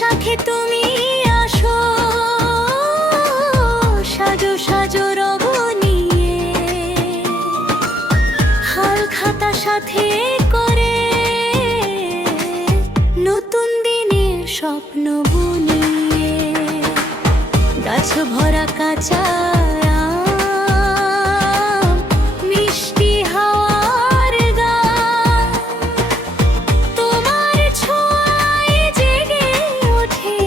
বৈশাখে তুমি আসো, সাজো সাজো রব নিয়ে, হাল খাতা সাথে করে নতুন দিনের স্বপ্ন বুনিয়ে। গাছ ভরা কাঁচা মিষ্টি হাওয়ার গান, তোমার ছোঁয়ায় জেগে ওঠে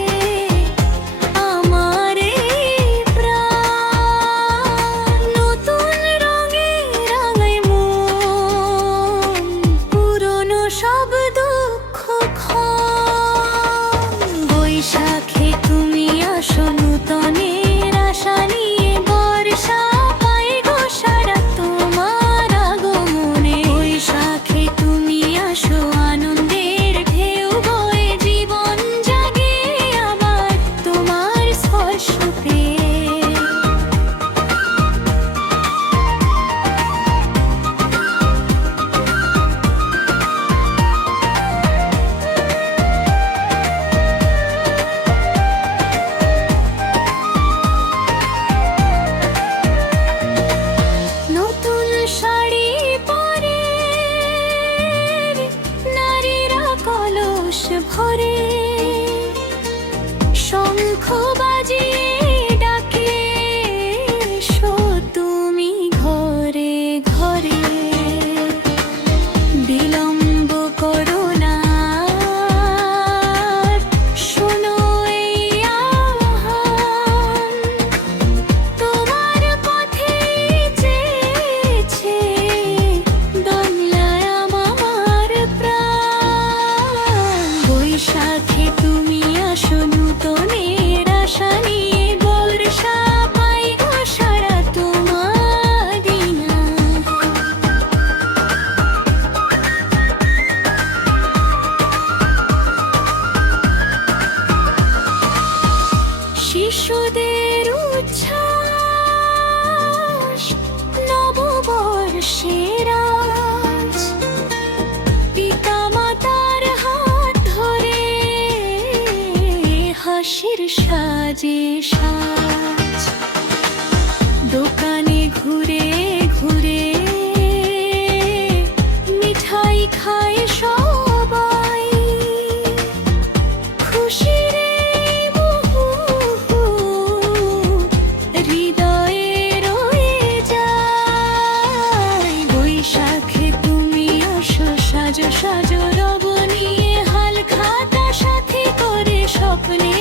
আমার এই প্রাণ। নতুন রঙে রাঙায় মন, পুরনো সব দুঃখ ক্ষণ। বৈশাখে তুমি আসো নূতনের আশা নিয়ে, বর্ষা পায় গো সারা তোমার আগমনে। বৈশাখে তুমি আসো আনন্দের ঢেউ বয়ে, জীবন জাগে আবার তোমার স্পর্শ পেয়ে। নতুন শাড়ি পরে নারীরা কলস ভরে, শঙ্খ বাজিয়ে ডাকে এসো তুমি ঘরে ঘরে। বিলম্ব করো না, শোনো এই আহ্বান, তোমার পথে চেয়েছে বাংলায় আমার প্রাণ। বৈশাখে তুমি আসো নূতনের আশা নিয়ে, বর্ষা পাই গো সারা তোমার দিনা। শিশুদের উচ্ছ্বাস, নববর্ষের আজ, পিতা মাতার হাত ধরে হাসির সাজে সাজ। দোকানে ঘুরে ঘুরে মিঠাই খায় সবাই, খুশির এই মুহূর্ত হৃদয়ে রয়ে যায়। বৈশাখে তুমি আসো সাজো সাজো রব নিয়ে, হাল খাতা সাথে করে স্বপ্নে